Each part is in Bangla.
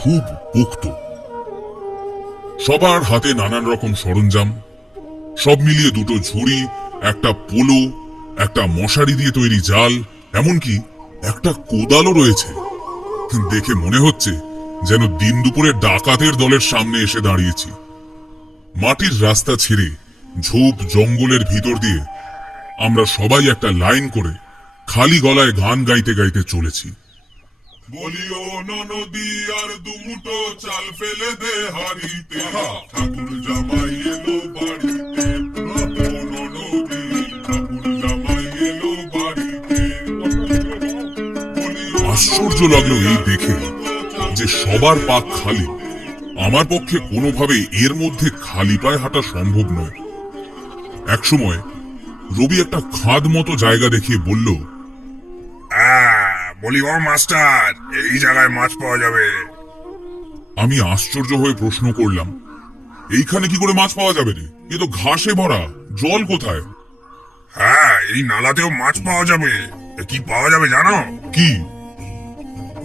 খুব পোক্ত। সবার হাতে নানান রকম সরঞ্জাম, সব মিলিয়ে দুটো ঝুড়ি, একটা পোলো, একটা মশারি দিয়ে তৈরি জাল, এমনকি একটা কোদালও রয়েছে। দেখে মনে হচ্ছে যেন দিন দুপুরে ডাকাতের দলের সামনে এসে দাঁড়িয়েছি। মাটির রাস্তা ছেড়ে ঝোপ জঙ্গলের ভিতর দিয়ে আমরা সবাই একটা লাইন করে খালি গলায় গান গাইতে গাইতে চলেছি। বলিও নদী আর দুমুটো চাল ফেলে দে হারিতে, ঠাকুর জামাই এলো বাড়িতে, নদী ঠাকুর জামাই এলো বাড়িতে। আশ্চর্য লাগলো এই দেখে যে সবার পা খালি। আমার পক্ষে কোনোভাবে এর মধ্যে খালি পায়ে হাঁটা সম্ভব নয়। একসময় রবি একটা খাদ মতো জায়গা দেখিয়ে বলল, বলি ও মাস্টার, এই জায়গায় মাছ পাওয়া যাবে? আমি আশ্চর্য হয়ে প্রশ্ন করলাম, এইখানে কি করে মাছ পাওয়া যাবে রে? এ তো ঘাসে ভরা, জল কোথায়? হ্যাঁ, এই নালাতেও মাছ পাওয়া যাবে। কি পাওয়া যাবে জানো? কি?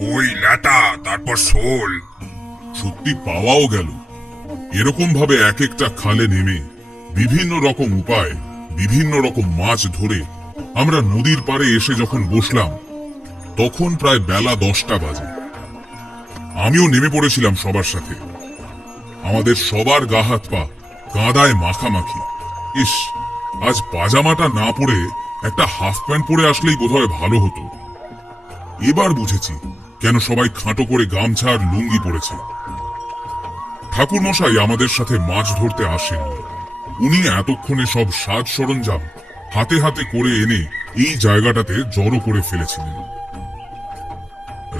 কই, ল্যাটা, তারপর শোল। সত্যি পাওয়াও গেল। এরকম ভাবে এক একটা খালে নেমে বিভিন্ন রকম উপায় বিভিন্ন রকম মাছ ধরে আমরা নদীর পাড়ে এসে যখন বসলাম, তখন প্রায় বেলা 10টা বাজে। আমিও নেমে পড়েছিলাম সবার সাথে। আমাদের সবার গা হাত পা কাঁদায় মাখামাখি। ইস, আজ পাজামাটা না পরে একটা হাফ প্যান্ট পরে আসলেই বোধহয় ভালো হতো। এবার বুঝেছি কেন সবাই খাটো করে গামছা আর লুঙ্গি পরেছে। ঠাকুর মশাই আমাদের সাথে মাছ ধরতে আসেননি। উনি এতক্ষণে সব সাজ সরঞ্জাম হাতে হাতে করে এনে এই জায়গাটাতে জড়ো করে ফেলেছিলেন।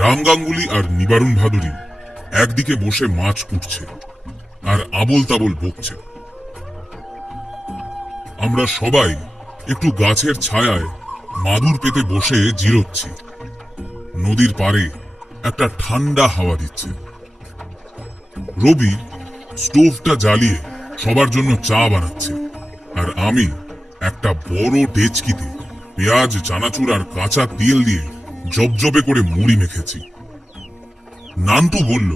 রাম গাঙ্গুলি আর নিবারণ ভাদুরী একদিকে বসে মাছ কুটছে আর আবোল তাবোল বকছে। আমরা সবাই একটু গাছের ছায়ায় মাদুর পেতে বসে জিরোচ্ছি। নদীর পাড়ে একটা ঠান্ডা হাওয়া দিচ্ছে। রবি স্টোভটা জ্বালিয়ে সবার জন্য চা বানাচ্ছে, আর আমি একটা বড় ডেচকিতে পেঁয়াজ, চানাচুর আর কাঁচা তেল দিয়ে জবজবে করে মুড়ি মেখেছি। নান্টু বলল,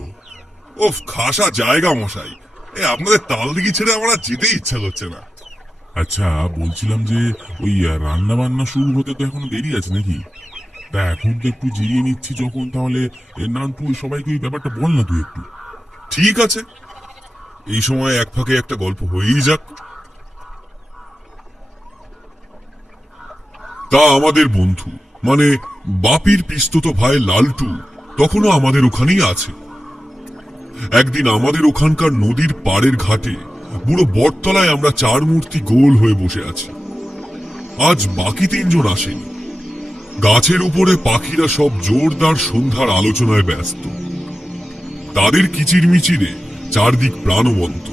ওফ, খাসা জায়গা মশাই। আপনাদের তালদিঘি ছেড়ে আমার আর যেতেই ইচ্ছা করছে না। আচ্ছা, বলছিলাম যে ওই রান্না বান্না শুরু হতে তো এখন দেরি আছে নাকি? তা এখন তো একটু জিরিয়ে নিচ্ছি যখন, তাহলে নান্টু সবাইকে ওই ব্যাপারটা বল না তুই একটু। ঠিক আছে, এই সময় এক ফাঁকে একটা গল্প হয়েই যাক। তা আমাদের বন্ধু মানে বাপির পিস্তত ভাই লালটু তখনও আমাদের ওখানেই আছে। একদিন আমাদের ওখানকার নদীর পাড়ের ঘাটে বুড়ো বটতলায় আমরা চার মূর্তি গোল হয়ে বসে আছি। আজ বাকি তিনজন আসেনি। গাছের উপরে পাখিরা সব জোরদার সন্ধ্যার আলোচনায় ব্যস্ত। তাদের কিচিরমিচিরে চারদিক প্রাণবন্ত।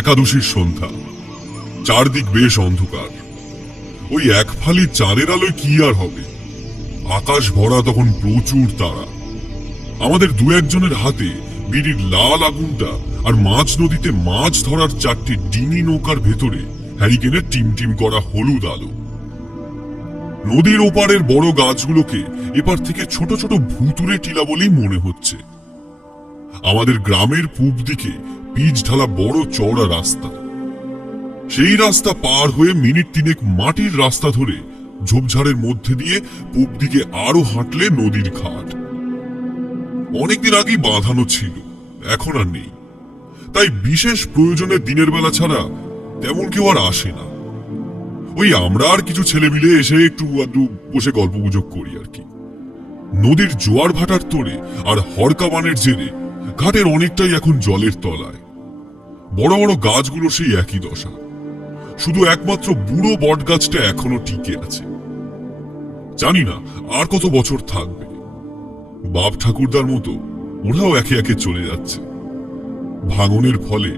একাদশীর সন্ধ্যা, চারদিক বেশ অন্ধকার। ওই এক ফালি চাঁদের আলোয় কি আর হবে? আকাশ ভরা তখন প্রচুর তারা। আমাদের দু একজনের হাতে বিড়ির লাল আগুনটা আর মাঝ নদীতে মাছ ধরার চারটি ডিঙি নৌকার ভেতরে হ্যারিকেনের টিমটিম করা হলুদ আলো। নদীর ওপারের বড় গাছগুলোকে এপার থেকে ছোট ছোট ভুতুরে টিলা বলেই মনে হচ্ছে। আমাদের গ্রামের পূব দিকে পিচ ঢালা বড় চওড়া রাস্তা। সেই রাস্তা পার হয়ে মিনিট তিনেক মাটির রাস্তা ধরে ঝোপঝাড়ের মধ্যে দিয়ে পূব দিকে আরো হাঁটলে নদীর ঘাট। অনেকদিন আগেই বাঁধানো ছিল, এখন আর নেই। তাই বিশেষ প্রয়োজনে দিনের বেলা ছাড়া তেমন কেউ আর আসে না। ওই আমরা আর কিছু ছেলে মিলে এসে একটু আধটু বসে গল্প গুজব করি আর কি। নদীর জোয়ার ভাটার তোড়ে আর হরকাবানের জেরে ঘাটের অনেকটাই এখন জলের তলায়। বড় বড় গাছগুলো সেই একই দশা, শুধু একমাত্র বুড়ো বট গাছটা এখনো টিকে আছে। জানি না আর কত বছর থাকবে। বাপ ঠাকুরদার মতো ওরাও একে একে চলে যাচ্ছে। ভাঙনের ফলে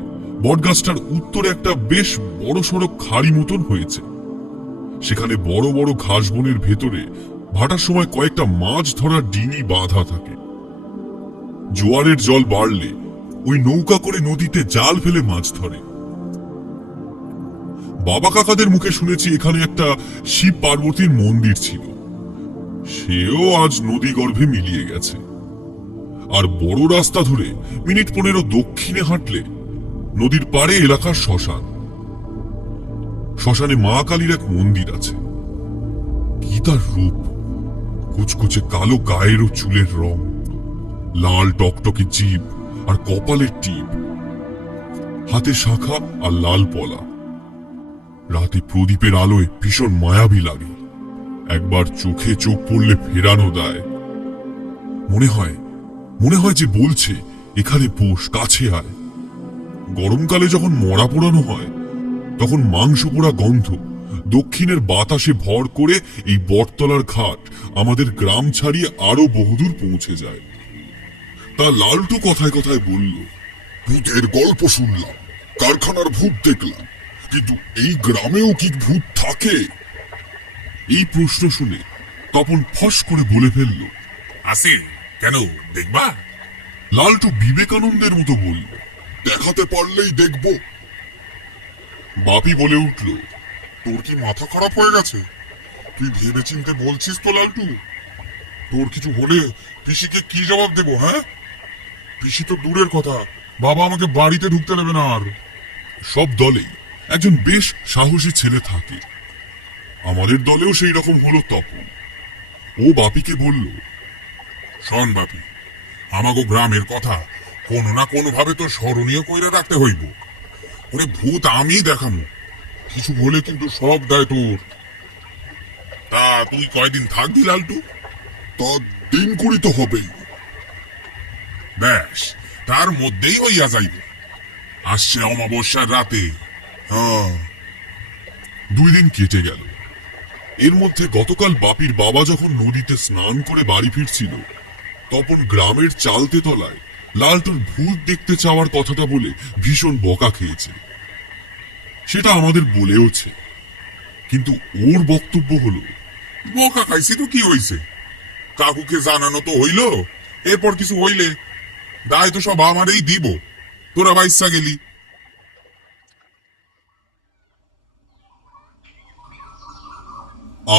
বটগাছটার উত্তরে একটা বেশ বড় সড়ো খাড়ি মতন হয়েছে। সেখানে বড় বড় ঘাস বনের ভেতরে ভাটার সময় কয়েকটা মাছ ধরার ডিঙি বাঁধা থাকে। জোয়ারের জল বাড়লে ওই নৌকা করে নদীতে জাল ফেলে মাছ ধরে। বাবা কাকাদের মুখে শুনেছি এখানে একটা শিব পার্বতীর মন্দির ছিল, সেও আজ নদী গর্ভে মিলিয়ে গেছে। আর বড় রাস্তা ধরে মিনিট 15 দক্ষিণে হাঁটলে নদীর পাড়ে এলাকার শ্মশান। শ্মশানে মা কালীর এক মন্দির আছে। কি তার রূপ! কুচকুচে কালো গায়ের ও চুলের রং, লাল টকটকে জিভ আর কপালের টিপ, হাতে শাখা আর লাল পলা। রাতে প্রদীপের আলোয় ভীষণ মায়াবী লাগে। একবার চোখে চোখ পড়লে ফেরানো দেয়। মনে হয় যে বলছে, এখানে বস, কাছে আয়। গরমকালে যখন মরা পোড়ানো হয়, তখন মাংস পোড়া গন্ধ দক্ষিণের বাতাসে ভর করে এই বটতলার ঘাট আমাদের গ্রাম ছাড়িয়ে আরো বহুদূর পৌঁছে যায়। তা লালটু কথায় কথায় বলল, ভূতের গল্প শুনলাম, কারখানার ভূত দেখলাম, কিন্তু এই গ্রামেও কি ভূত থাকে? এই প্রশ্ন শুনে তপন ফস করে বলে ফেলল, আসি কেন, দেখবা? লালটু বিবেকানন্দের মতো বলল, দেখাতে পারলেই দেখব। বাপি বলে উঠল, তোর কি মাথা খারাপ হয়ে গেছে? তুই ভেবে চিনতে বলছিস তো লালটু? তোর কিছু হলে পিসিকে কি জবাব দেবো? হ্যাঁ, পিসি তো দূরের কথা, বাবা আমাকে বাড়িতে ঢুকতে দেবে না আর। সব দলেই একজন বেশ সাহসী ছেলে থাকে। আমাদের দলেও সেই রকম হলো তপন। ও বাপিকে বলল, শোন বাপি, আমাগো গ্রামের কথা কোনো না কোনো ভাবে তো স্মরণীয় কইরা রাখতে হইব। ওরে ভূত আমি দেখামু, কিছু হলে কিন্তু সব দায় তোর। তা তুই কয়দিন থাকবি লালটু? তা দিন করি তো হবেই। ব্যাস, তার মধ্যেই হইয়া যাইবে। আসছে অমাবস্যার রাতে। হ্যাঁ। 2 দিন কেটে গেল। এর মধ্যে গতকাল বাপির বাবা যখন নদীতে স্নান করে বাড়ি ফিরছিল, তপন গ্রামের চালতে তলায় লালটুর ভূত দেখতে চাওয়ার কথাটা বলে ভীষণ বকা খেয়েছে। সেটা আমাদের বলেওছে, কিন্তু ওর বক্তব্য হলো, বকা খাইছি তো কি হইছে? কাকুকে জানানো তো হইল, এরপর কিছু হইলে দায় তো সব আমারই দিব। তোরা বাইসা গেলি।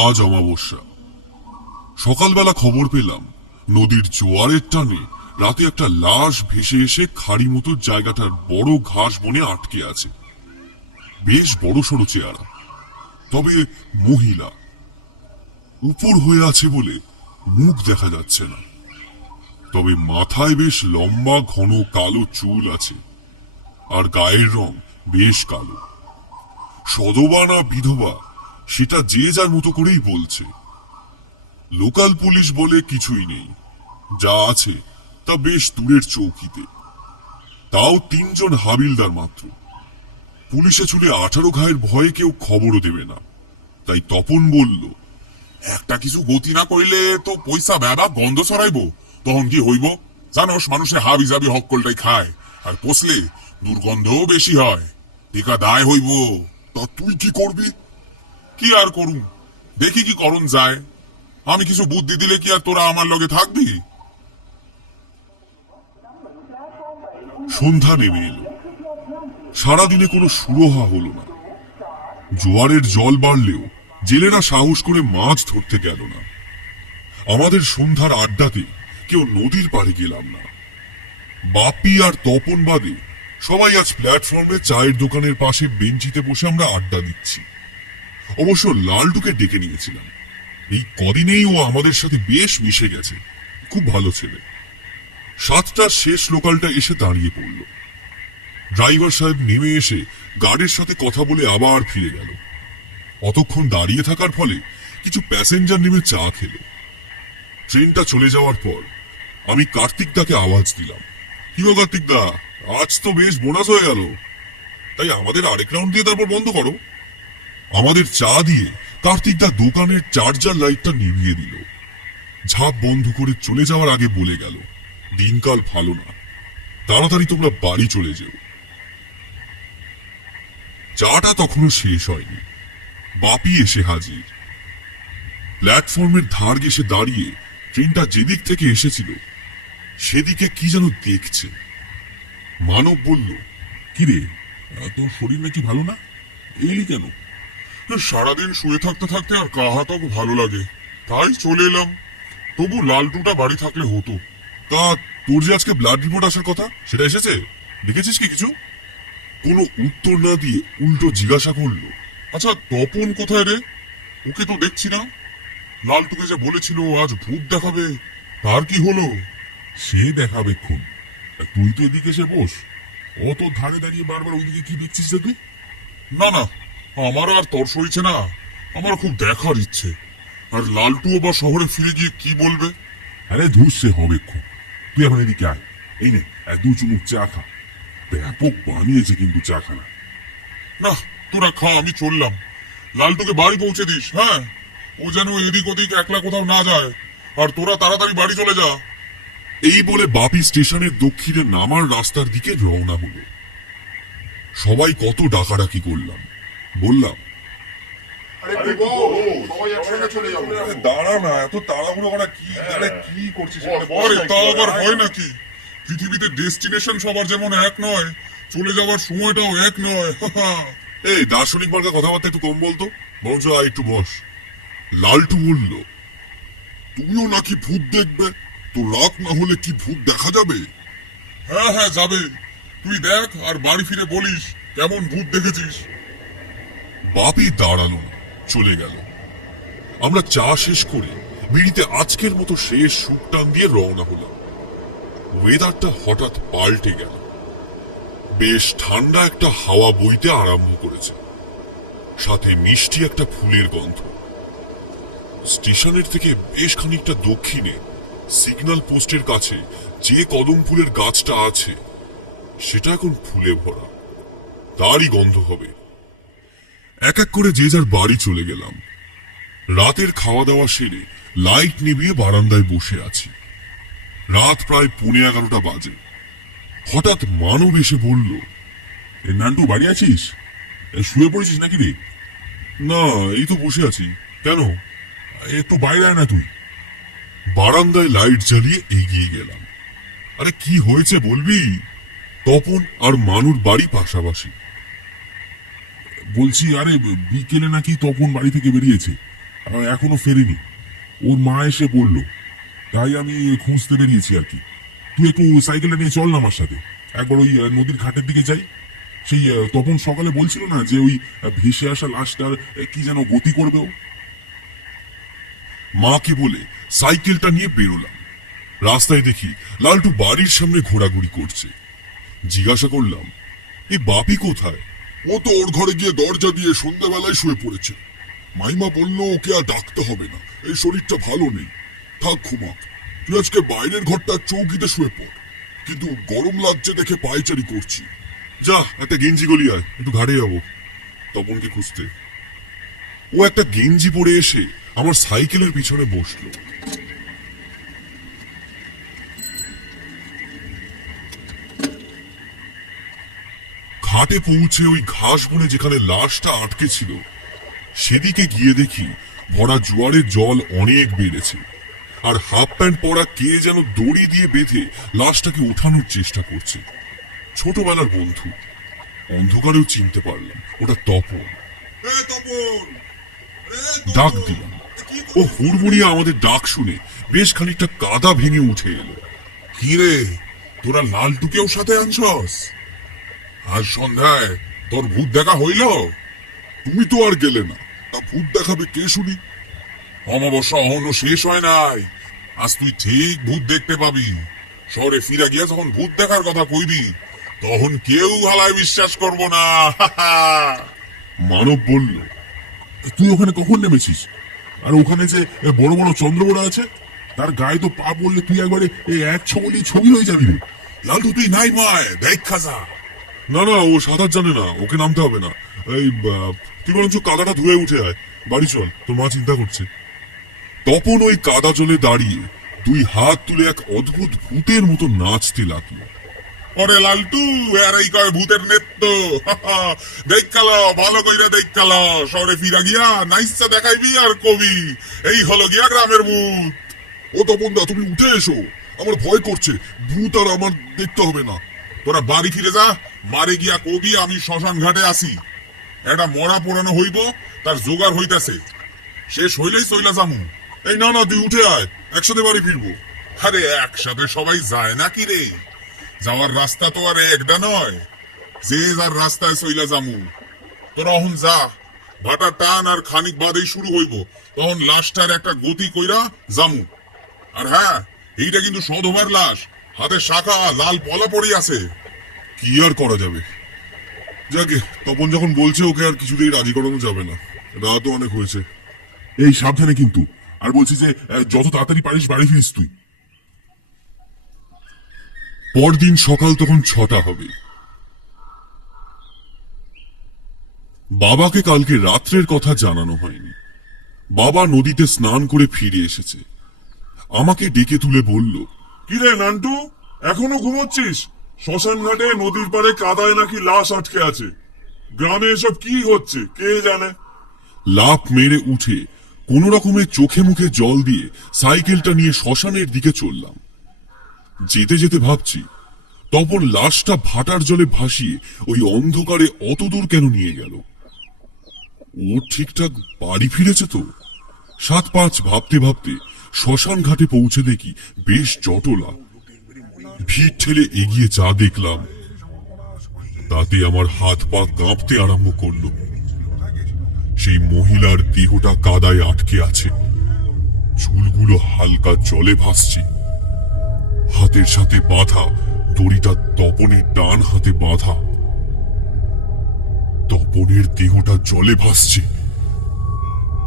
আজ অমাবস্যা। সকালবেলা খবর পেলাম নদীর জোয়ারের টানে রাতে একটা লাশ ভেসে এসে খাড়ি মতো জায়গাটার বড় ঘাস বনে আটকে আছে। বেশ বড় সড়ো চেহারা, তবে মহিলা। উপর হয়ে আছে বলে মুখ দেখা যাচ্ছে না, তবে মাথায় বেশ লম্বা ঘন কালো চুল আছে, আর গায়ের রং বেশ কালো। সধবা না বিধবা সেটা যে যার মতো করেই বলছে। লোকাল পুলিশ বলে কিছুই নেই, যা আছে তা বেশ দূরের চৌকিতে। তাও 3 জন হাবিলদার মাত্র। পুলিশে চুলে 18 ঘায়ের ভয়ে কেউ খবরও দেবে না। তাই তপন বলল, একটা কিছু গতি না করিলে তো পয়সা ব্যবা গন্ধ ছড়াইব, তখন কি হইব? জানোস, মানুষে হাবি জাবি হকলটাই খায়, আর পচলে দুর্গন্ধও বেশি হয়। টিকা দায় হইব। তা তুই কি করবি? কি আর করুম, দেখি কি করুন যায়। আমি কিছু বুদ্ধি দিলে কি আর তোরা আমার লগে থাকবি? সন্ধ্যা নেমে এলো। সারাদিনে কোনো সুরহা হলো না। জোয়ারের জল বাড়লেও জেলেরা সাহস করে মাছ ধরতে গেল না। আমাদের সন্ধ্যার আড্ডাতে কেউ নদীর পাড়ে গেলাম না। বাপি আর তপন বাদে সবাই আজ প্ল্যাটফর্মে চায়ের দোকানের পাশে বেঞ্চিতে বসে আমরা আড্ডা দিচ্ছি। অবশ্য লালটুকে ডেকে নিয়েছিলাম। এই কদিনেই ও আমাদের সাথে বেশ মিশে গেছে, খুব ভালো ছেলে। 7টার শেষ লোকালটা এসে দাঁড়িয়ে পড়ল। ড্রাইভার সাহেব নেমে এসে গার্ডের সাথে কথা বলে আবার ফিরে গেল। অতক্ষণ দাঁড়িয়ে থাকার ফলে কিছু প্যাসেঞ্জার নেমে চা খেল। ট্রেনটা চলে যাওয়ার পর আমি কার্তিকদাকে আওয়াজ দিলাম, কি গো কার্তিকদা, আজ তো বেশ বোনাস হয়ে গেল, তাই আমাদের আরেক রাউন্ড দিয়ে তারপর বন্ধ করো। আমাদের চা দিয়ে কার্তিকদা দোকানের চার্জার লাইটটা নিভিয়ে দিল। ঝাঁপ বন্ধ করে চলে যাওয়ার আগে বলে গেল, দিনকাল ভালো না, তাড়াতাড়ি তোমরা বাড়ি চলে যেও। চাটা তখনো শেষ হয়নি, বাপি এসে হাজির। প্ল্যাটফর্মের ধার ঘেঁষে দাঁড়িয়ে ট্রেনটা যেদিক থেকে এসেছিল সেদিকে কি যেন দেখছে। মানব বলল, কিরে, তোর শরীর নাকি ভালো না? এলি কেন? সারাদিন শুয়ে থাকতে থাকতে আর কাহাতক ভালো লাগে, তাই চলে এলাম। তবু লালটুটা বাড়ি থাকলে হতো। তা তোর যে আজকে ব্লাড রিপোর্ট আসার কথা, সেটা এসেছে? দেখেছিস কি কিছু? কোনো উত্তর না দিয়ে উল্টো জিজ্ঞাসা করলো। আচ্ছা তপন কোথায় রে? ওকে তো দেখছি না। লালটুকে যে বলেছিল আজ ভূত দেখাবে, তার কি হলো? সে দেখাবে খুন। তুই তো এদিকে এসে বস। অত ধারে দাঁড়িয়ে বারবার ওইদিকে কি দেখছিস রে তুই? না না, আমারও আর তর সইছে না। আমার খুব দেখার ইচ্ছে। আর লালটুও বা শহরে ফিরে গিয়ে কি বলবে? আরে ধুস, সে হবে খুন। তুই এখন এদিকে আয়। এই নে, দু চুমুক চা খা। ব্যাপক বানিয়েছে কিন্তু চা খানা। না, তোরা খা, আমি চললাম। লালটুকে বাড়ি পৌঁছে দিস, হ্যাঁ? ও যেন এদিক ওদিক একলা কোথাও না যায়। আর তোরা তাড়াতাড়ি বাড়ি চলে যা। এই বলে বাপি স্টেশনের দক্ষিণে নামার রাস্তার দিকে রওনা হলো। সবাই কত ডাকাডাকি করলাম, বললাম, দাঁড়া না, এত তাড়াহুড়ো করা কি? আরে কি করছিস? আরে তা আবার হয় নাকি? পৃথিবীতে ডেস্টিনেশন সবার যেমন এক নয়, চলে যাওয়ার সময়টাও এক নয়। এই দার্শনিক মার্কা কথাবার্তা একটু কম বলতো, বরঞ্চ আয় একটু বস। লালটু বলল, তুমিও নাকি ভূত দেখবে? তো রাত না হলে কি ভূত দেখা যাবে? হ্যাঁ হ্যাঁ যাবে। তুই দেখ আর বাড়ি ফিরে বলিস কেমন ভূত দেখেছিস। বাপি দাঁড়ালো না, চলে গেল। আমরা চা শেষ করে বিড়িতে আজকের মতো শেষ সুখ টান দিয়ে রওনা হলাম। ওয়েদারটা হঠাৎ পাল্টে গেল। বেশ ঠান্ডা একটা হাওয়া বইতে আরম্ভ করেছে, সাথে মিষ্টি একটা ফুলের গন্ধ। স্টেশনের থেকে বেশ খানিকটা দক্ষিণে সিগন্যাল পোস্টের কাছে যে কদম ফুলের গাছটা আছে, সেটা এখন ফুলে ভরা। তারই গন্ধ হবে। এক এক করে যে যার বাড়ি চলে গেলাম। রাতের খাওয়া দাওয়া সেরে লাইট নিভিয়ে বারান্দায় বসে আছি। রাত প্রায় 11:30 বাজে। হঠাৎ মানব এসে বলল, এ নান্টু, বাড়ি আছিস? শুয়ে পড়েছিস নাকি রে? না, এই তো বসে আছি। কেন? একটু বাইরে আয় না তুই। বারান্দায় লাইট জ্বালিয়ে এগিয়ে গেলাম। আরে কি হয়েছে বলবি? তপন আর মানুর বাড়ি পাশাপাশি। বলছি, আরে বিকেলে নাকি তপন বাড়ি থেকে বেরিয়েছে, এখনো ফেরেনি। ওর মা এসে বলল, তাই আমি খুঁজতে বেরিয়েছি আর কি। তুই একটু সাইকেলটা নিয়ে চল না আমার সাথে, একবার ওই নদীর ঘাটের দিকে যাই। সেই তপন সকালে বলছিল না যে ওই ভেসে আসা লাশটার কি যেন গতি করবে ও। মাকে বলে সাইকেলটা নিয়ে বেরোলাম। রাস্তায় দেখি লালটু বাড়ির সামনে ঘোরাঘুরি করছে। জিজ্ঞাসা করলাম, এই বাপি কোথায়? ও তো ওর ঘরে গিয়ে দরজা দিয়ে সন্ধ্যাবেলায় শুয়ে পড়েছে। মাইমা বলল ওকে আর ডাকতে হবে না, এই শরীরটা ভালো নেই, থাক ঘুমাক। তুই আজকে বাইরের ঘরটা চৌকিতে শুয়ে পড়, কিন্তু গরম লাগছে দেখে পায়চারি করছি। যা, একটা গেঞ্জি গলি আয়, একটু ঘাটে যাবো তপনকে খুঁজতে। ও একটা গেঞ্জি পরে এসে আমার সাইকেলের পিছনে বসলো। ঘাটে পৌঁছে ওই ঘাস বনে যেখানে লাশটা আটকে ছিল, সেদিকে গিয়ে দেখি ভরা জোয়ারের জল অনেক বেড়েছে। আর হাফ প্যান্ট পরা কে যেন দড়ি দিয়ে বেঁধে লাশটাকে ওঠানোর চেষ্টা করছে। ছোটবেলার বন্ধু, অন্ধকারেও চিনতে পারলাম ওটা তপন। ডাক দিলাম, ও হুড়মুড়িয়ে আমাদের ডাক শুনে বেশ খানিকটা কাদা ভেঙে উঠে এলো। কি রে, তোরা লালটুকেও সাথে আনছস? আজ সন্ধ্যায় তোর ভূত দেখা হইল? তুমি তো আর গেলে না, তা ভূত দেখাবে কে শুনি? অমাবস্যা এখনো শেষ হয় নাই, আজ তুই ঠিক ভূত দেখতে পাবি। শহরে ফিরে গিয়া যখন ভূত দেখার কথা কইবি, তখন কেউ হালায় বিশ্বাস করবো না। মানব বলল, তুই ওখানে কখন নেমেছিস? আর ওখানে যে বড় বড় চন্দ্রবোড়া আছে, তার গায়ে তো পা পড়লে তুই একবারে এক ছবি ছবি হয়ে যাবি রে। লালটু তুই নাই মায় দেখা যা। না না, ও সাঁতার জানে না, ওকে নামতে হবে না। এই তুই বরঞ্চ কাদাটা ধুয়ে উঠে আয়, বাড়ি চল, তোর মা চিন্তা করছে। তপন ওই কাদা জলে দাঁড়িয়ে দুই হাত তুলে এক অদ্ভুত ভূতের মতো নাচতে লাগলো। ওরে লালটু, আর এই কয় ভূতের নেত্য। দেখাল ভালো কইরা দেখাল, শহরে ফিরা গিয়া নাইসা দেখাইবি আর কবি এই হলো গিয়া গ্রামের ভূত। ও তপন দা, তুমি উঠে এসো, আমার ভয় করছে। ভূত আর আমার দেখতে হবে না। তোরা বাড়ি ফিরে যা, বাড়ি গিয়া কবি আমি শ্মশান ঘাটে আসি, একটা মরা পোড়ানো হইব, তার জোগাড় হইতাছে, শেষ হইলেই চইলা যামু। এই না না, তুই উঠে আয়, একসাথে বাড়ি ফিরবো। আরে একসাথে সবাই যায় নাকি রে? যাওয়ার রাস্তা তো আর একটা নয়, যে যার রাস্তায় চইলা যামু। তোরা অহন যা, ভাটা টান আর খানিক বাদেই শুরু হইব, তখন লাশটার একটা গতি কইরা যামু। আর হ্যাঁ, এইটা কিন্তু সধবার লাশ, হাতে শাখা লাল পলা পড়ে আছে। কি আর করা যাবে? যাকে তপন যখন বলছে, ওকে আর কিছুতেই রাজি করানো যাবে না। রাতও অনেক হয়েছে। এই সাবধানে কিন্তু। আর বলছি যে যত তাড়াতাড়ি পারিস বাড়ি ফিরিস তুই। পরদিন সকাল তখন 6টা হবে। বাবাকে কালকে রাত্রের কথা জানানো হয়নি। বাবা নদীতে স্নান করে ফিরে এসেছে। আমাকে ডেকে তুলে বলল, কিরে নান্টু, এখনো ঘুমোচ্ছিস? শ্মশান ঘাটে নদীর পাড়ে কাদায় নাকি লাশ আটকে আছে। গ্রামে এসব কি হচ্ছে কে জানে। লাফ মেরে উঠে কোন রকমে চোখে মুখে জল দিয়ে সাইকেলটা নিয়ে শ্মশানের দিকে চললাম। যেতে যেতে ভাবছি, তপন লাশটা ভাটার জলে ভাসিয়ে ওই অন্ধকারে অত দূর কেন নিয়ে গেল? ও ঠিকঠাক বাড়ি ফিরেছে তো? 7-5 ভাবতে ভাবতে শ্মশান ঘাটে পৌঁছে দেখি বেশ জটলা। ভিড় ঠেলে এগিয়ে যা দেখলাম, তাতে আমার হাত পা কাঁপতে আরম্ভ করলো। সেই মহিলার দেহটা কাদায় আটকে আছে, চুলগুলো হালকা জলে ভাসছে। হাতের সাথে বাঁধা দড়িটা তপনের ডান হাতে বাঁধা। তপনের দেহটা জলে ভাসছে।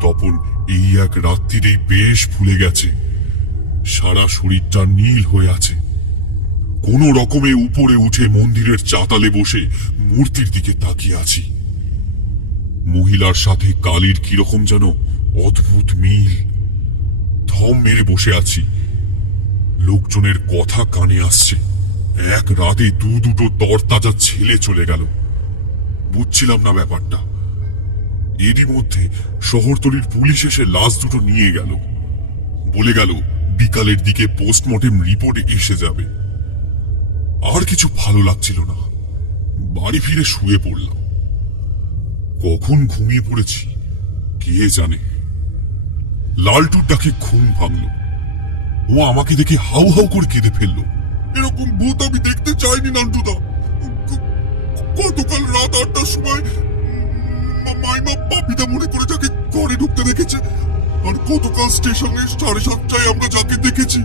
তপন এই এক রাত্রিরেই বেশ ফুলে গেছে, সারা শরীরটা নীল হয়ে আছে। কোন রকমে উপরে উঠে মন্দিরের চাতালে বসে মূর্তির দিকে তাকিয়ে আছি। মহিলার সাথে কালীর কিরকম যেন অদ্ভুত মিল। থম মেরে বসে আছি। লোকজনের কথা কানে আসছে। এক রাতে দুটো তরতাজা ছেলে চলে গেল। বুঝছিলাম না ব্যাপারটা। এরই মধ্যে শহরতলির পুলিশ এসে লাশ দুটো নিয়ে গেল। বলে গেল বিকালের দিকে পোস্টমর্টেম রিপোর্ট এসে যাবে। আর কিছু ভালো লাগছিল না। বাড়ি ফিরে শুয়ে পড়লাম। কখন ঘুমিয়ে পড়েছি কে জানে। লালটুর ডাকে ঘুম ভাঙল। ও আমাকে দেখে হাউ হাউ করে কেঁদে ফেললো। এরকম ভূত আমি দেখতে চাইনি নান্টুদা। গতকাল রাত 8টার সময় মাইমা পাপিদা মনে করে যাকে ঘরে ঢুকতে দেখেছে, আর গতকাল স্টেশনে 7:30টায় আমরা যাকে দেখেছি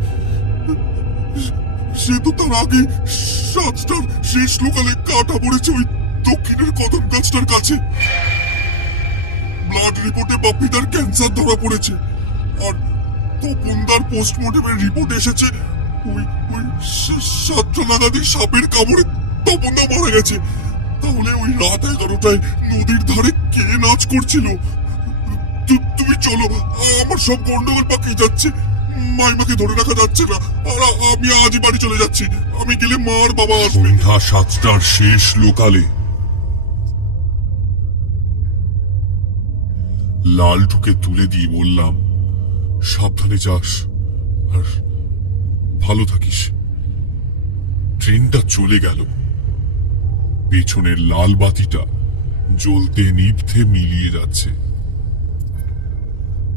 সে তো তার আগে 7টার শেষ লোকালে কাটা পড়েছে ওই দক্ষিণের কদম গাছটার কাছে। ব্লাড রিপোর্টে পাপিদার ক্যান্সার ধরা পড়েছে, আর তপনদার পোস্টমর্টেমের রিপোর্ট এসেছে ওই 7টা নাগাদই সাপের কামড়ে তপনদা মারা গেছে। তাহলে ওই রাত 11টায় নদীর ধারে কে নাচ করছিল? তুমি চলো, আমার সব গন্ডগোল পাকিয়ে যাচ্ছে। মাইমাকে ধরে রাখা যাচ্ছে না, আর আমি আজই বাড়ি চলে যাচ্ছি। আমি গেলে মা আর বাবা আসবে। সন্ধ্যা 7টার শেষ লোকালে লালটুকে তুলে দিয়ে বললাম, সাবধানে যাস আর ভালো থাকিস। ট্রেনটা চলে গেল। পেছনের লাল বাতিটা জ্বলতে নিভতে মিলিয়ে যাচ্ছে।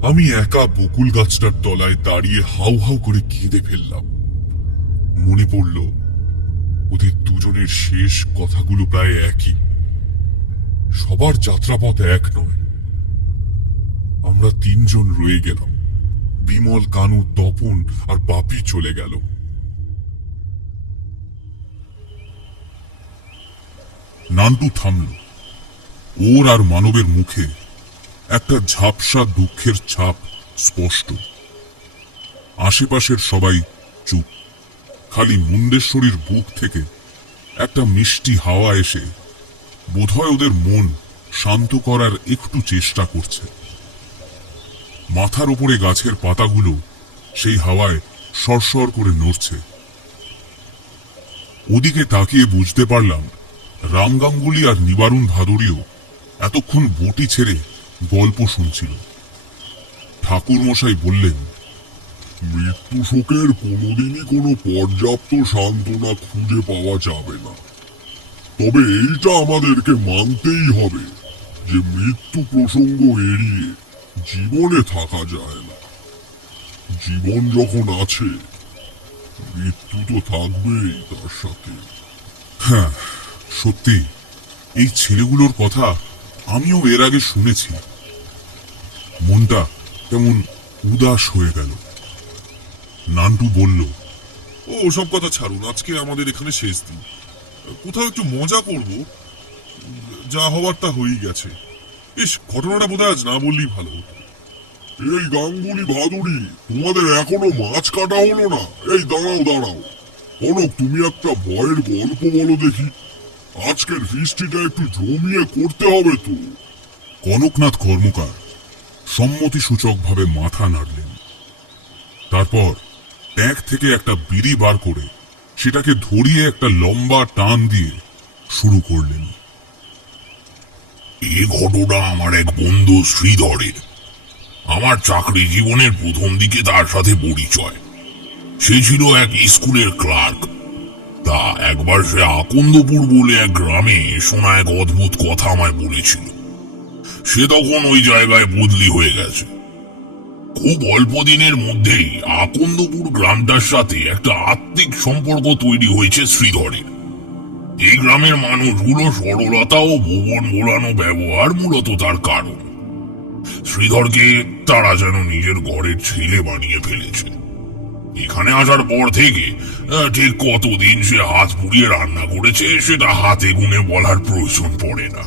আমি একা বকুল গাছটার তলায় দাঁড়িয়ে হাউ হাউ করে কেঁদে ফেললাম। মনে পড়ল ওদের দুজনের শেষ কথাগুলো প্রায় একই। সবার যাত্রাপথ এক নয়। আমরা 3 জন রয়ে গেলাম। বিমল, কানু, তপন আর বাপি চলে গেল। নান্টু থামল। ওর আর মানবের মুখে একটা ঝাপসা দুঃখের ছাপ স্পষ্ট। আশেপাশের সবাই চুপ। খালি মুন্ডেশ্বরীর বুক থেকে একটা মিষ্টি হাওয়া এসে বোধহয় ওদের মন শান্ত করার একটু চেষ্টা করছে। মাথার উপরে গাছের পাতাগুলো সেই হাওয়ায় সরসর করে নড়ছে। ওদিকে তাকিয়ে বুঝতে পারলাম রাম গাঙ্গুলি আর নিবারুণ ভাদুরীও এতক্ষণ বটি ছেড়ে গল্প শুনছিল। ঠাকুর মশাই বললেন, মৃত্যু শোকের কোনোদিনই কোনো পর্যাপ্ত সান্ত্বনা খুঁজে পাওয়া যাবে না। তবে এইটা আমাদেরকে মানতেই হবে যে মৃত্যু প্রসঙ্গ এড়িয়ে জীবনে থাকা যায় না। জীবন যখন আছে মৃত্যু তো থাকবেই তার সাথে। হ্যাঁ, সত্যি এই ছেলেগুলোর কথা আমিও এর আগে শুনেছি। মনটা কেমন উদাস হয়ে গেল। নান্টু বলল, ও ওসব কথা ছাড়ুন, আজকে আমাদের এখানে শেষ দিন, কোথাও একটু মজা করব। যা হওয়ার তা হয়েই গেছে। ইস, ঘটনাটা বোধহয় আজ না বললেই ভালো হতো। এই গাঙ্গুলি ভাদুড়ি, তোমাদের এখনো মাছ কাটা হলো না? এই দাঁড়াও দাঁড়াও, কনক তুমি একটা ভয়ের গল্প বলো দেখি। আজকের ফিস্টিটা একটু জমিয়ে করতে হবে তো। কনকনাথ কর্মকার সম্মতিসূচকভাবে মাথা নাড়লেন। তারপর ট্যাঙ্ক থেকে একটা বিড়ি বার করে সেটাকে ধরিয়ে একটা লম্বা টান দিয়ে শুরু করলেন। এই ঘটনা আমার এক বন্ধু শ্রীধরের। আমার চাকরি জীবনের প্রথম দিকে তার সাথে পরিচয়। সে ছিল এক স্কুলের ক্লার্ক। তা একবার সে আকন্দপুর বলে এক গ্রামে শোনা এক অদ্ভুত কথা আমায় বলেছিল। সে তখন ওই জায়গায় বদলি হয়ে গেছে। খুব অল্প দিনের মধ্যেই আকন্দপুর গ্রামটার সাথে একটা আত্মিক সম্পর্ক তৈরি হয়েছে শ্রীধরের। এই গ্রামের মানুষগুলো সরলতা ও ভুবন মোড়ানো ব্যবহার মূলত তার কারণ। শ্রীধরকে তারা যেন নিজের ঘরের ছেলে বানিয়ে ফেলেছে। এখানে আসার পর থেকে ঠিক কতদিন সে হাত পুড়িয়ে রান্না করেছে সেটা হাতে গুনে বলার প্রয়োজন পড়ে না।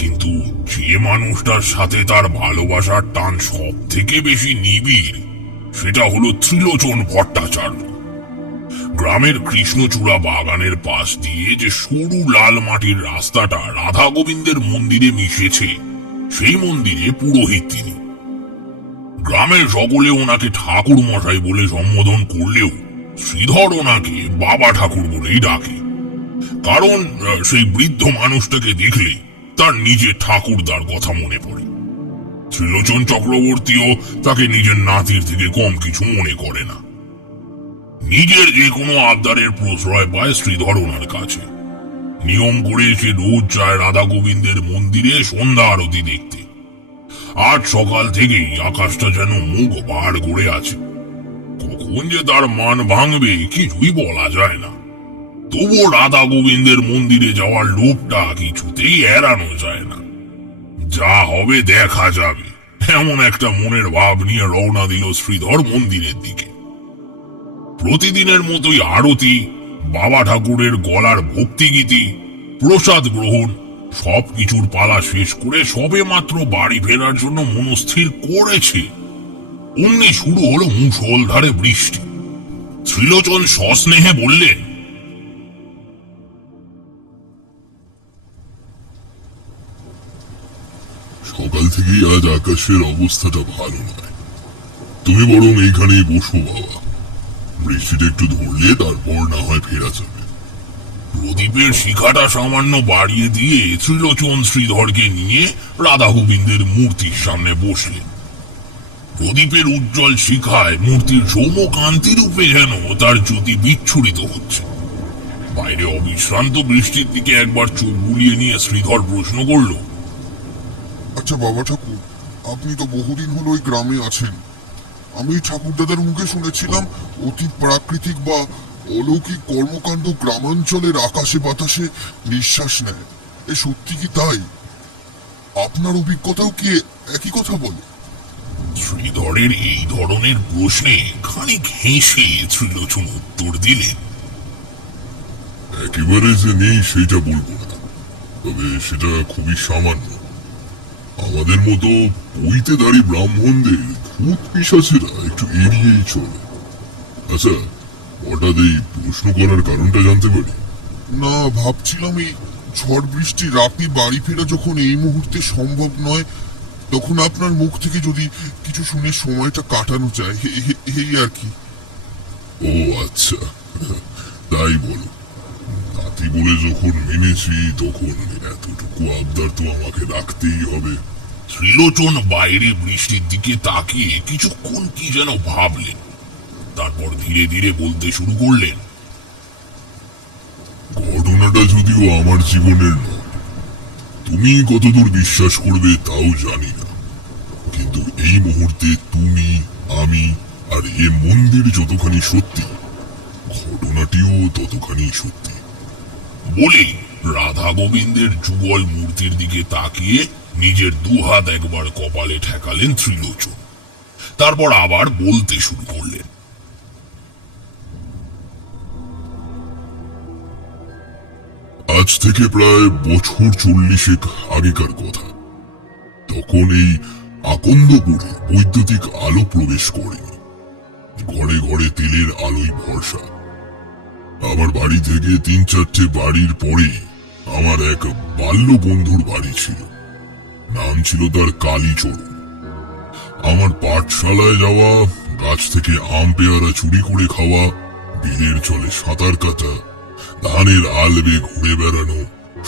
কিন্তু যে মানুষটার সাথে তার ভালোবাসার টান সব থেকে বেশি নিবিড়, সেটা হলো ত্রিলোচন ভট্টাচার্য। গ্রামের কৃষ্ণচূড়া বাগানের পাশ দিয়ে যে সরু লাল মাটির রাস্তাটা রাধা গোবিন্দের মন্দিরে মিশেছে, সেই মন্দিরে পুরোহিত তিনি। গ্রামের সকলে ওনাকে ঠাকুর মশাই বলে সম্বোধন করলেও শ্রীধর ওনাকে বাবা ঠাকুর বলেই ডাকে। কারণ সেই বৃদ্ধ মানুষটাকে দেখলে তার নিজের ঠাকুরদার কথা মনে পড়ে। ত্রিলোচন চক্রবর্তীও তাকে নিজের নাতির থেকে কম কিছু মনে করে না। নিজের যে কোনো আবদারের প্রশ্রয় পায় শ্রীধর ওনার কাছে। নিয়ম করে সে রোজ যায় রাধা গোবিন্দের মন্দিরে সন্ধ্যা আরতি দেখতে। আজ সকাল থেকেই আকাশটা যেন মুখ বার করে আছে। কখন যে তার মান ভাঙবে কিছুই বলা যায় না। তবুও রাধা গোবিন্দের মন্দিরে যাওয়ার লোভটা কিছুতেই এড়ানো যায় না। যা হবে দেখা যাবে, এমন একটা মনের ভাব নিয়ে রওনা দিল শ্রীধর মন্দিরের দিকে। প্রতিদিনের মতোই আরতি, বাবা ঠাকুরের গলার ভক্তিগীতি, প্রসাদ গ্রহণ সবকিছুর পালা শেষ করে সবে মাত্র বাড়ি ফেরার জন্য মনস্থির করেছে, অমনি শুরু হলো মুষলধারে বৃষ্টি। ত্রিলোচন সস্নেহে বললেন, সকাল থেকেই আজ আকাশের অবস্থাটা ভালো নয়। তুমি বরং এইখানেই বসো বাবা, বৃষ্টিটা একটু ধরলে তারপর না হয় ফেরা যাবে। প্রদীপের শিখাটা সামান্য বাড়িয়ে দিয়ে ত্রিলোচন শ্রীধরকে নিয়ে রাধা গোবিন্দের মূর্তির সামনে বসলেন। প্রদীপের উজ্জ্বল শিখায় মূর্তির সৌম্য কান্তি রূপে যেন তার জ্যোতি বিচ্ছুরিত হচ্ছে। বাইরে অবিশ্রান্ত বৃষ্টির দিকে একবার চোখ বুলিয়ে নিয়ে শ্রীধর প্রশ্ন করল, আচ্ছা বাবা ঠাকুর, আপনি তো বহুদিন হলো ওই গ্রামে আছেন। আমি ঠাকুরদাদার মুখে শুনেছিলাম অতি প্রাকৃতিক বা অলৌকিক কর্মকাণ্ড গ্রামাঞ্চলের আকাশে বাতাসে নিঃশ্বাস নেয়। এ সত্যি কি তাই? আপনার অভিজ্ঞতাও কি একই কথা বলে? শ্রীধরের এই ধরনের প্রশ্নে খানিক হেসে ত্রিলোচন উত্তর দিলেন, একেবারে যে নেই সেটা বলবো না, তবে সেটা খুবই সামান্য। আমাদের মতো পৈতেধারী ব্রাহ্মণদের ভূত পিশাচেরা একটু এড়িয়েই চলে। আচ্ছা, হঠাৎ এই প্রশ্ন করার কারণটা জানতে পারি? না, ভাবছিলাম এই ঝড় বৃষ্টি রাতে বাড়ি ফেরা যখন এই মুহূর্তে সম্ভব নয়, তখন আপনার মুখ থেকে যদি কিছু শুনে সময়টা কাটানো যায়, এই আর কি। ও আচ্ছা, তাই বলো। নাতি বলে যখন মেনেছি তখন এতটুকু আবদার তো আমাকে রাখতেই হবে। ত্রিলোচন বাইরে বৃষ্টির দিকে তাকিয়ে কিছুক্ষণ কি যেন ভাবলেন। তারপর ধীরে ধীরে বলতে শুরু করলেন, ঘটনাটা যদিও আমার জীবনের নয়, তুমি কতদূর বিশ্বাস করবে তাও জানি না, কিন্তু এই মুহূর্তে তুমি, আমি আর এ মন্দির যতখানি সত্যি, কথাটিও ততখানি সত্যি। বলেই রাধা গোবিন্দের যুগল মূর্তির দিকে তাকিয়ে নিজের দুহাত একবার কপালে ঠেকালেন ত্রিলোচন। তারপর আবার বলতে শুরু করলেন। আজ থেকে প্রায় বছর 40 আগেকার কথা। তখন এই আকন্দপুরে বৈদ্যুতিক আলো প্রবেশ করেনি। ঘরে ঘরে তেলের আলোই ভরসা। আমার বাড়ি থেকে 3-4টে বাড়ির পরে আমার এক বাল্য বন্ধুর বাড়ি ছিল। নাম ছিল তার কালীচরণ। আমার পাঠশালায় যাওয়া, গাছ থেকে আম পেয়ারা চুরি করে খাওয়া, বিলের জলে সাঁতার কাটা, ধানের আলবে ঘুরে বেড়ানো,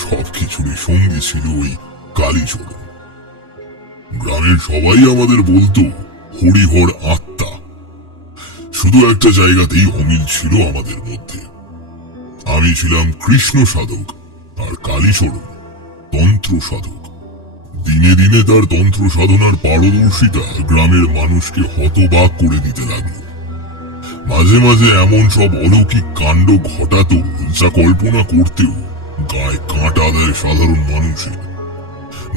সবকিছুরই সঙ্গী ছিল ওই কালীচরণ। গ্রামের সবাই আমাদের বলতো হরিহর আত্মা। শুধু একটা জায়গাতেই অমিল ছিল আমাদের মধ্যে। আমি ছিলাম কৃষ্ণ সাধক আর কালীচরণ তন্ত্র সাধক। দিনে দিনে তার তন্ত্র সাধনার পারদর্শিতা গ্রামের মানুষকে হতবাক করে দিতে লাগলো। মাঝে মাঝে এমন সব অলৌকিক কাণ্ড ঘটাতো যা কল্পনা করতেও গায়ে কাঁটা দেয় সাধারণ মানুষের।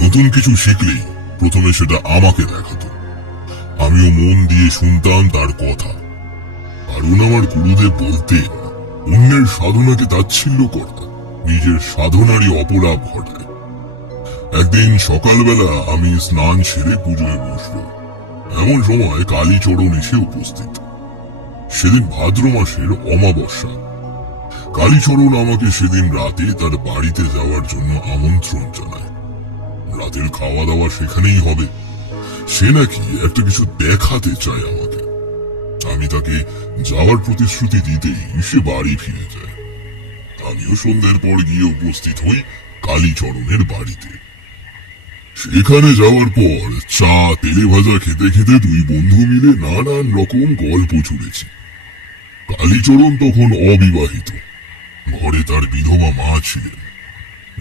নতুন কিছু শিখলেই প্রথমে সেটা আমাকে দেখাতো। আমিও মন দিয়ে শুনতাম তার কথা। কারণ আমার গুরুদেব বলতেন, অন্যের সাধনাকে তাচ্ছিল্য করা নিজের সাধনারই অপলাপ ঘটায়। একদিন সকালবেলা আমি স্নান সেরে পুজোয় বসবো, এমন সময় কালীচরণ এসে উপস্থিত। সেদিন ভাদ্র মাসের অমাবস্যা। কালীচরণ আমাকে সেদিন রাতে তার বাড়িতে যাওয়ার জন্য আমন্ত্রণ জানায়। রাতের খাওয়া দাওয়া সেখানেই হবে। সে নাকি একটা কিছু দেখাতে চায় আমাকে। আমি তাকে যাওয়ার প্রতিশ্রুতি দিতেই সে বাড়ি ফিরে যায়। আমিও সন্ধ্যের পর গিয়ে উপস্থিত হই কালীচরণের বাড়িতে। সেখানে যাওয়ার পর চা তেলে ভাজা খেতে খেতে দুই বন্ধু মিলে নানান রকম গল্প ছুড়েছি। কালীচরণ তখন অবিবাহিত। ঘরে তার বিধবা মা ছিলেন।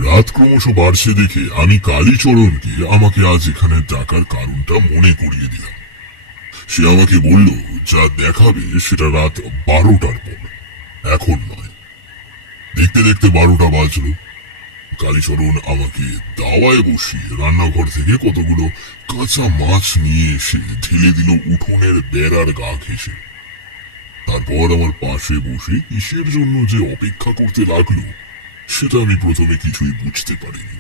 রাত ক্রমশ বাড়ছে দেখে আমি কালীচরণকে আমাকে আজ এখানে ডাকার কারণটা মনে করিয়ে দিলাম। সে আমাকে বলল, যা দেখাবে সেটা রাত 12টার পর, এখন নয়। দেখতে দেখতে 12টা বাজলো। কালীচরণ আমাকে দাওয়ায় বসিয়ে রান্নাঘর থেকে কতগুলো কাঁচা মাছ নিয়ে এসে ঢেলে দিল উঠোনের বেড়ার গা ঘেঁষে। তারপর আমার পাশে বসে কিসের জন্য যে অপেক্ষা করতে লাগলো সেটা আমি প্রথমে কিছুই বুঝতে পারিনি।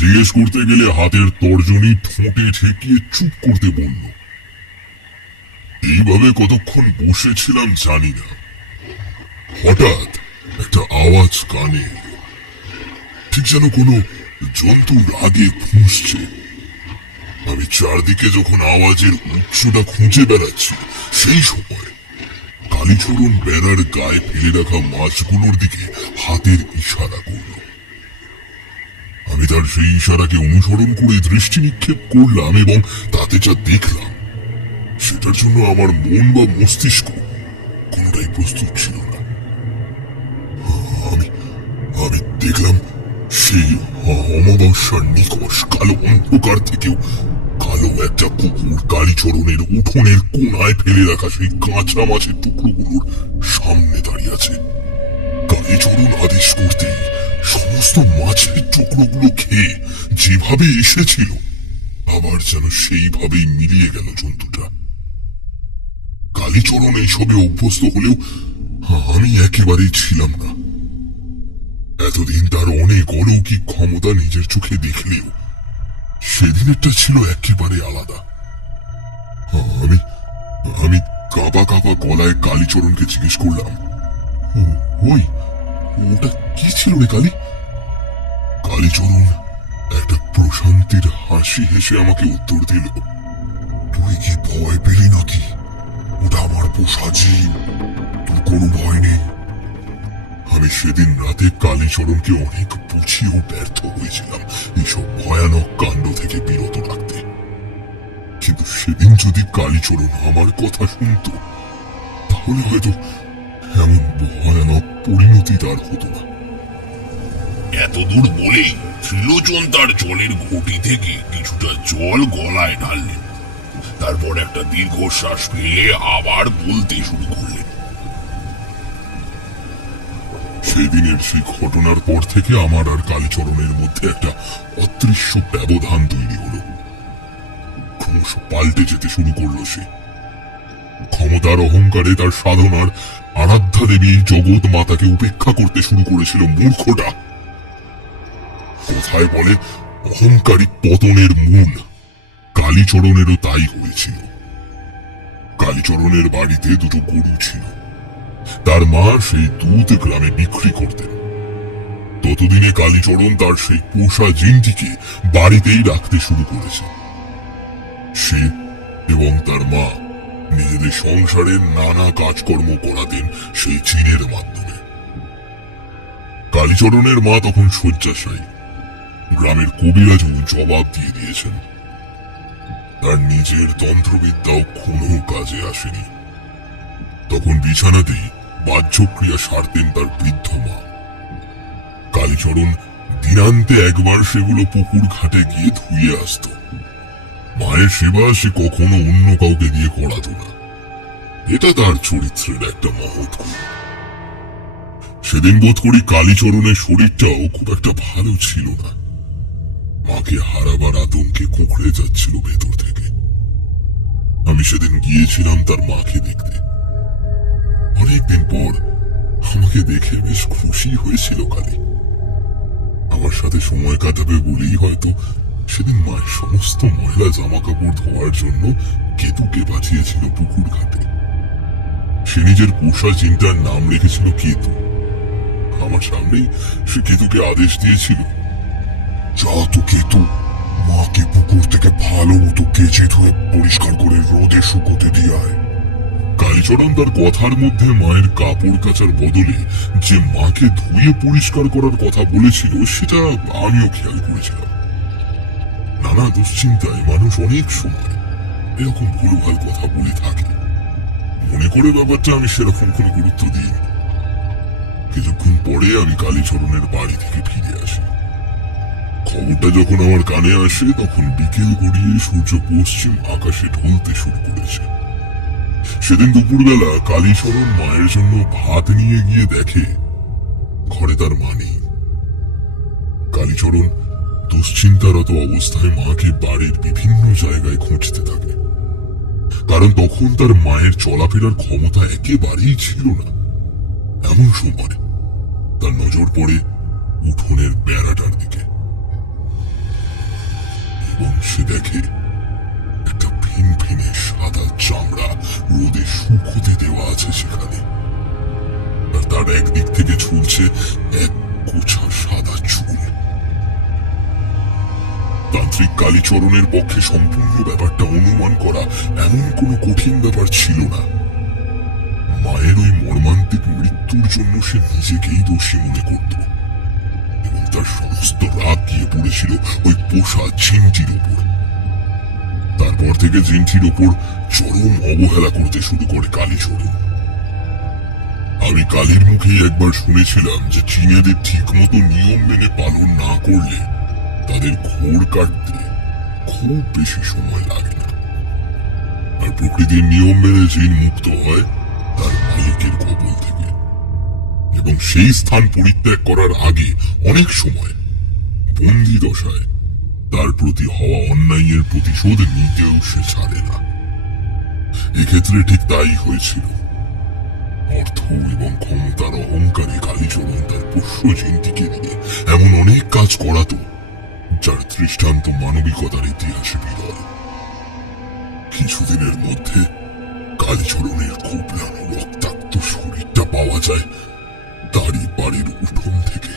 জিজ্ঞেস করতে গেলে হাতের তর্জনী ঠোঁটে ঠেকিয়ে চুপ করতে বলল। এইভাবে কতক্ষণ বসেছিলাম জানি না। হঠাৎ একটা আওয়াজ কানে এলো। ঠিক যেন কোনো জন্তু রাগে খুঁজছে। আমি চারদিকে যখন আওয়াজের উৎসটা খুঁজে বেড়াচ্ছি, সেই সময় কালীচরণ বেড়ার গায়ে ফেলে রাখা মাছগুলোর দিকে হাতের ইশারা করল। আমি তার সেই ইশারাকে অনুসরণ করে দৃষ্টি নিক্ষেপ করলাম এবং তাতে যা দেখলাম সেটার জন্য আমার মন বা মস্তিষ্ক কোনটাই প্রস্তুত ছিল না। আমি দেখলাম সেই অমাবস্যার নিকষ কালো অন্ধকার থেকেও কালো একটা কুকুর কালীচরণের উঠোনের কোনায় ফেলে রাখা সেই কাঁচা মাছের টুকরোগুলোর সামনে দাঁড়িয়ে আছে। কালীচরণ আদেশ করতেই সমস্ত মাছের টুকরোগুলো খেয়ে যেভাবে এসেছিল আবার যেন সেইভাবেই মিলিয়ে গেল জন্তুটা। কালীচরণ এইসবে অভ্যস্ত হলেও আমি একেবারেই ছিলাম না। এতদিন তার অনেক অলৌকিক ক্ষমতা নিজের চোখে দেখলেও সেদিনেরটা ছিল একেবারে আলাদা। আমি কাঁপা কাঁপা গলায় কালীচরণকে জিজ্ঞেস করলাম, ওই ওটা কি ছিল রে কালী? কালীচরণ একটা প্রশান্তির হাসি হেসে আমাকে উত্তর দিল, তুই কি ভয় পেলি নাকি? ওটা আমার পোষা জীব, তোর কোনো ভয় নেই। আমি সেদিন রাতে কালীচরণকে অনেক বুঝিয়েও ব্যর্থ হয়েছিলাম এইসব ভয়ানক কাণ্ড থেকে বিরত রাখতে। কিন্তু সেদিন যদি কালীচরণ আমার কথা শুনত তাহলে হয়তো এমন ভয়ানক পরিণতি তার হতো না। এতদূর বলেই ত্রিলোচন তার জলের ঘটি থেকে কিছুটা জল গলায় ঢাললেন। তারপর একটা দীর্ঘশ্বাস ফেলে আবার বলতে শুরু করলেন। সেই দিনের সেই ঘটনার পর থেকে আমার আর কালীচরণের মধ্যে একটা অদৃশ্য ব্যবধান তৈরি হলো। ক্রমশ পাল্টে যেতে শুরু করলো সে। ক্ষমতার অহংকারে তার সাধনার আরাধ্যা দেবী জগৎ মাতাকে উপেক্ষা করতে শুরু করেছিল মূর্খটা। কথায় বলে অহংকারী পতনের মূল। কালীচরণেরও তাই হয়েছিল। কালীচরণের বাড়িতে দুটো গরু ছিল। তার মা সেই দুধ গ্রামে বিক্রি করতেন। ততদিনে কালীচরণ তার সেই পোষা জিনটিকে বাড়িতেই রাখতে শুরু করেছে। সে এবং তার মা নিজেদের সংসারের নানা কাজকর্ম করাতেন সেই জিনের মাধ্যমে। কালীচরণের মা তখন শয্যাশায়ী। গ্রামের কবিরাজও জবাব দিয়ে দিয়েছেন। তার নিজের তন্ত্রবিদ্যাও কোনো কাজে আসেনি। তখন বিছানাতেই বাহ্যক্রিয়া সারতেন তার বৃদ্ধ মা। কালীচরণ দিনান্তে একবার সেগুলো পুকুর ঘাটে গিয়ে ধুয়ে আসত। মায়ের সেবা সে কখনো অন্য কাউকে দিয়ে করাতো না। এটা তার চরিত্রের একটা মহৎ গুণ। সেদিন বোধ করি কালীচরণের শরীরটাও খুব একটা ভালো ছিল না। মাকে হারাবার আতঙ্কে কুঁকড়ে যাচ্ছিল ভেতর থেকে। আমি সেদিন গিয়েছিলাম তার মাকে দেখতে। অনেকদিন পর আমাকে দেখে বেশ খুশি হয়েছিল কালী। আমার সাথে সময় কাটাবে বলেই হয়তো সেদিন মায়ের সমস্ত ময়লা জামা কাপড় ধোয়ার জন্য কেতুকে পাঠিয়েছিল পুকুর ঘাটে। সে নিজের পোষা জিনটার নাম রেখেছিল কেতু। আমার সামনেই সে কেতুকে আদেশ দিয়েছিল, যা তো কেতু, মাকে পুকুর থেকে ভালো মতো কেচে ধুয়ে পরিষ্কার করে রোদে শুকোতে দিয়ে আয়। কালীচরণ তার কথার মধ্যে মায়ের কাপড় কাচার বদলে যে মাকে ধুয়ে পরিষ্কার করার কথা বলেছিল সেটা আমিও খেয়াল করেছিলাম। নানা দুশ্চিন্তায় মানুষ অনেক সময় এরকম ভুলভাল কথা বলে থাকে। মনে করে ব্যাপারটা আমি সেরকম কোনো গুরুত্ব দিইনি। কিছুক্ষণ পরে আমি কালীচরণের বাড়ি থেকে ফিরে আসি। খবরটা যখন আমার কানে আসে তখন বিকেল গড়িয়ে সূর্য পশ্চিম আকাশে ঢলতে শুরু করেছে। সেদিন দুপুরবেলা কালীচরণ মায়ের জন্য ভাত নিয়ে গিয়ে দেখে ঘরে তার মা নেই। কালীচরণ দুশ্চিন্তারত অবস্থায় মাকে বাড়ির বিভিন্ন জায়গায় খুঁজতে থাকে, কারণ তখন তার মায়ের চলাফেরার ক্ষমতা একেবারেই ছিল না। এমন সময় তার নজর পড়ে উঠোনের বেড়াটার দিকে এবং সে দেখে একটা ফিনফিনে সাদা চামড়া রোদে শুকোতে দেওয়া আছে সেখানে। আর তার একদিক থেকে ঝুলছে এক গোছা সাদা চুল। তান্ত্রিক কালীচরণের পক্ষে সম্পূর্ণ ব্যাপারটা অনুমান করা এমন কোনো কঠিন ব্যাপার ছিল না। মায়ের ওই মর্মান্তিক মৃত্যুর জন্য সে নিজেকেই দোষী মনে করত এবং তার সমস্ত রাগ গিয়ে পড়েছিল ওই পোষা জিনটির ওপর। তারপর থেকে জিনটির ওপর চরম অবহেলা করতে শুরু করে কালীচরণ। আমি কালীর মুখেই একবার শুনেছিলাম যে চীনেদের ঠিক মতো নিয়ম মেনে পালন না করলে তাদের ঘোর কাটতে খুব বেশি সময় লাগে না। আর প্রকৃতির নিয়ম মেনে জিন মুক্ত হয় তার মালিকের কবল থেকে, এবং সেই স্থান পরিত্যাগ করার আগে অনেক সময় বন্দি দশায় তার প্রতি হওয়া অন্যায়ের প্রতিশোধ নিতেও সে ছাড়ে না। এক্ষেত্রে ঠিক তাই হয়েছিল। অর্থ এবং ক্ষমতার অহংকারে কালীচরণ তার পোষ্য জিনটিকে দিয়ে এমন অনেক কাজ করাতো যার দৃষ্টান্ত মানবিকতার ইতিহাসে বিরল। কিছুদিনের মধ্যে কালীচরণের কোপলানো রক্তাক্ত শরীরটা পাওয়া যায় তারই বাড়ির উঠোন থেকে।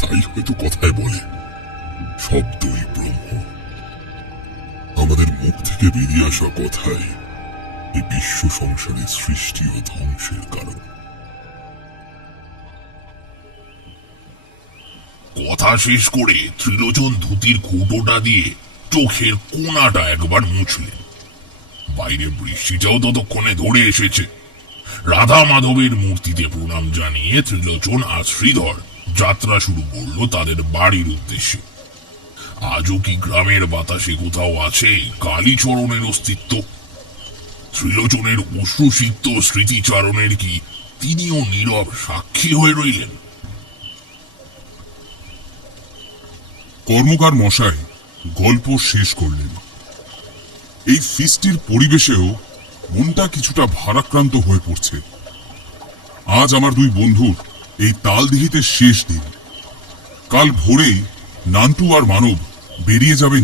তাই হয়তো কথায় বলে শব্দই ব্রহ্ম। আমাদের মুখ থেকে বেরিয়ে আসা কথাই এই বিশ্ব সংসারের সৃষ্টি ও ধ্বংসের কারণ। কথা শেষ করে ত্রিলোচন ধুতির কৌটোটা দিয়ে চোখের কোণাটা একবার মুছলেন। বাইরে বৃষ্টিটাও ততক্ষণে ধরে এসেছে। রাধা মাধবের মূর্তিতে প্রণাম জানিয়ে ত্রিলোচন আর শ্রীধর যাত্রা শুরু করলো তাদের বাড়ির উদ্দেশ্যে। আজও কি গ্রামের বাতাসে কোথাও আছে কালীচরণের অস্তিত্ব? ত্রিলোচনের অশ্রুসিক্ত স্মৃতিচারণের কি তিনিও নীরব সাক্ষী? সাক্ষী হয়ে রইলেন। কর্মকার মশাই গল্প শেষ করলেন। এই ফিস্টির পরিবেশেও মনটা কিছুটা ভারাক্রান্ত হয়ে পড়ছে। আজ আমার দুই বন্ধুর এই তালদিঘিতে শেষ দিন। কাল ভোরেই নান্টু আর মানব বেরিয়ে যাবে